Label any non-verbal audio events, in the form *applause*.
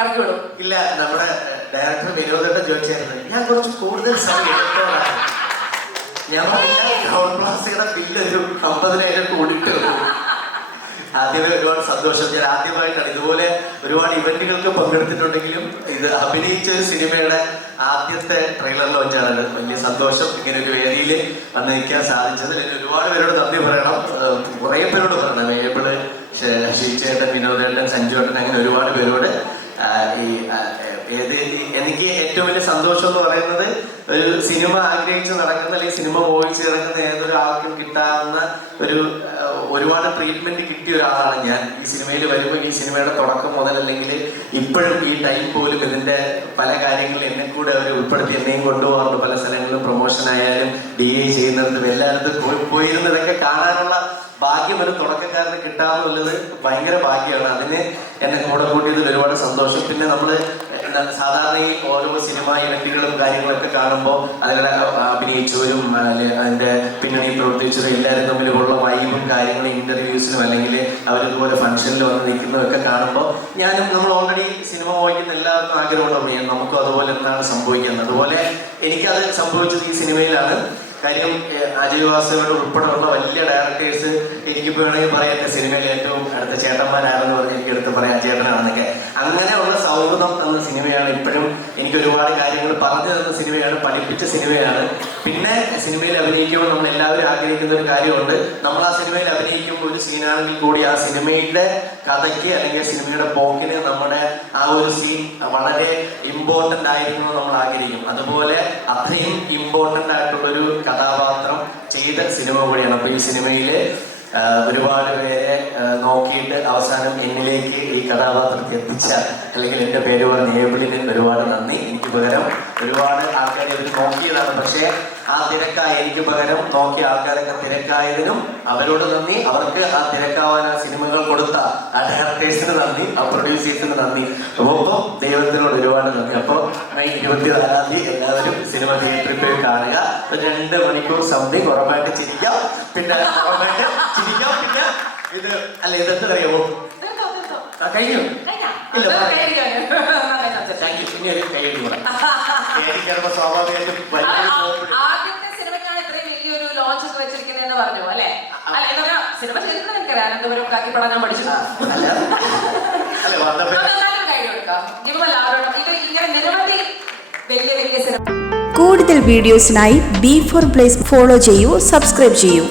ഇറക്കി ഇല്ല നമ്മുടെ ഡയറക്ടർ വിനോദേട്ടൻ ചോദിച്ചായിരുന്നു ഞാൻ കുറച്ച് കൂടുതൽ സമയം എടുത്തോളാം. ഞാൻ പ്ലാസിയുടെ ബില്ല് ഒരു അമ്പതിനായിരം ആദ്യമേ ഒരുപാട് സന്തോഷം. ഞാൻ ആദ്യമായിട്ടാണ് ഇതുപോലെ ഒരുപാട് ഇവന്റുകൾക്ക് പങ്കെടുത്തിട്ടുണ്ടെങ്കിലും ഇത് അഭിനയിച്ച ഒരു സിനിമയുടെ ആദ്യത്തെ ട്രെയിലർ ലോഞ്ചാണ് വലിയ സന്തോഷം ഇങ്ങനെ ഒരു വേദിയിൽ വന്ന് സാധിച്ചതിൽ എനിക്ക് ഒരുപാട് പേരോട് നന്ദി പറയണം. കുറേ പേരോട് പറയണം. ഏബിൾ ഷീച്ചേട്ടൻ വിനോദേട്ടൻ സഞ്ജുവേട്ടൻ അങ്ങനെ ഒരുപാട് പേരോട് ഈ എനിക്ക് ഏറ്റവും വലിയ സന്തോഷം എന്ന് പറയുന്നത് ഒരു സിനിമ ആഗ്രഹിച്ച് നടക്കുന്ന അല്ലെങ്കിൽ സിനിമ മോഹിച്ച് നടക്കുന്ന ഏതൊരു ആൾക്കും കിട്ടാവുന്ന ഒരു ഒരുപാട് ട്രീറ്റ്മെന്റ് കിട്ടിയ ഒരാളാണ് ഞാൻ. ഈ സിനിമയിൽ വരുമ്പോൾ ഈ സിനിമയുടെ തുടക്കം മുതൽ അല്ലെങ്കിൽ ഇപ്പോഴും ഈ ടൈം പോലും ഇതിന്റെ പല കാര്യങ്ങളും എന്നെ കൂടെ അവർ ഉൾപ്പെടുത്തി എന്നെയും കൊണ്ടുപോകാറുണ്ട്. പല സ്ഥലങ്ങളിലും പ്രൊമോഷൻ ആയാലും ഡി ഐ ചെയ്യുന്നിടത്തും എല്ലായിടത്തും പോയി പോയിരുന്നതൊക്കെ കാണാനുള്ള ഭാഗ്യം ഒരു തുടക്കക്കാരന് കിട്ടാന്നുള്ളത് ഭയങ്കര ഭാഗ്യമാണ്. അതിന് എന്നെ കൂടെ കൂട്ടിയതിൽ ഒരുപാട് സന്തോഷം. പിന്നെ നമ്മൾ സാധാരണ ഈ ഓരോ സിനിമ ഇവന്റുകളും കാര്യങ്ങളൊക്കെ കാണുമ്പോൾ അതിലെ അഭിനയിച്ചവരും അതിന്റെ പിന്നണി പ്രവർത്തിച്ചവരും എല്ലാവരും തമ്മിൽ ഉള്ള വൈബും കാര്യങ്ങളും ഇന്റർവ്യൂസിലും അല്ലെങ്കിൽ അവരിതുപോലെ ഫംഗ്ഷനിൽ വന്ന് നിൽക്കുന്നതൊക്കെ കാണുമ്പോൾ ഞാനും നമ്മൾ ഓൾറെഡി സിനിമ വായിക്കുന്ന എല്ലാവർക്കും ആഗ്രഹമുള്ള നമുക്കും അതുപോലെ എന്താണ് സംഭവിക്കുന്നത്? അതുപോലെ എനിക്കത് സംഭവിച്ചത് ഈ സിനിമയിലാണ്. കാര്യം അജയ് വാസുവിനോട് ഉൾപ്പെടെയുള്ള വലിയ ഡയറക്ടേഴ്സ് എനിക്കിപ്പോൾ വേണമെങ്കിൽ പറയാം എന്റെ സിനിമയിൽ ഏറ്റവും അടുത്ത ചേട്ടന്മാരാണെന്ന് പറഞ്ഞ് എനിക്ക് എടുത്ത് പറയാം ചേട്ടനാണെന്നൊക്കെ അങ്ങനെയുള്ള സൗഹൃദം എന്ന സിനിമയാണ് ഇപ്പോഴും എനിക്ക് ഒരുപാട് കാര്യങ്ങൾ പറഞ്ഞു തന്ന സിനിമയാണ് പഠിപ്പിച്ച സിനിമയാണ്. പിന്നെ സിനിമയിൽ അഭിനയിക്കുമ്പോൾ നമ്മൾ എല്ലാവരും ആഗ്രഹിക്കുന്ന ഒരു കാര്യമുണ്ട്. നമ്മൾ ആ സിനിമയിൽ അഭിനയിക്കുമ്പോൾ ഒരു സീനാണെങ്കിൽ കൂടി ആ സിനിമയുടെ കഥയ്ക്ക് അല്ലെങ്കിൽ സിനിമയുടെ പോക്കിന് നമ്മുടെ ആ ഒരു സീൻ വളരെ ഇമ്പോർട്ടന്റ് ആയിരിക്കുമെന്ന് നമ്മൾ ആഗ്രഹിക്കും. അതുപോലെ അത്രയും ഇമ്പോർട്ടന്റ് ആയിട്ടുള്ളൊരു കഥാപാത്രം ചെയ്ത സിനിമ കൂടിയാണ്. അപ്പൊ ഈ സിനിമയിൽ ആ, ഒരുപാട് പേരെ നോക്കിയിട്ട് അവസാനം എന്നിലേക്ക് ഈ കഥാപാത്രത്തെ എത്തിച്ച അല്ലെങ്കിൽ എന്റെ പേര് പറഞ്ഞ ഏബിളിന് ഒരുപാട് നന്ദി. എനിക്ക് പകരം ഒരുപാട് ആൾക്കാരെ അവർ നോക്കിയതാണ്. പക്ഷേ ആ തിരക്കായ എനിക്ക് പകരം നോക്കിയ ആൾക്കാരൊക്കെ തിരക്കായതിനും അവരോട് നന്ദി. അവർക്ക് ആ തിരക്കാവാൻ സിനിമകൾ കൊടുത്ത ആ ഡയറക്ടേഴ്സിന് നന്ദി ആ പ്രൊഡ്യൂസേഴ്സിന് നന്ദി. ഒപ്പം ദൈവത്തിനോട് ഒരുപാട് നന്ദി. അപ്പോൾ മെയ് ഇരുപത്തിനാലാം തീയതി എല്ലാവരും സിനിമ തിയേറ്ററിൽ പോയി കാണുക. രണ്ട് മണിക്കൂർ സംതിങ് ഉറപ്പായിട്ട് ചിരിക്കാം. പിന്നെ ഉറപ്പായിട്ട് ഇത് അല്ല അറിയാമോ കഴിഞ്ഞു? ഇല്ല. *laughs* താങ്ക് യു പിന്നെ ഒരു കൂടെ. *laughs* കയറിക്കയറുമ്പോൾ സ്വാഭാവികമായിട്ടും വലിയ ആ- കോപ്പിടും. ആദ്യത്തെ സിനിമയ്ക്കാണ് ഇത്രയും വലിയൊരു ലോഞ്ച് വെച്ചിരിക്കുന്നതെന്ന് പറഞ്ഞു അല്ലേ? അല്ല എന്താ പറയാ സിനിമ ചെയ്തിട്ട് എനിക്കറിയാം. അനന്തപുരം കാക്കിപ്പടം ഞാൻ അല്ല. ഇത് ഇങ്ങനെ നിരവധി വലിയ വലിയ സിനിമ കൂടുതൽ വീഡിയോസിനായി ബി ഫോർ പ്ലേസ് ഫോളോ ചെയ്യൂ സബ്സ്ക്രൈബ് ചെയ്യൂ.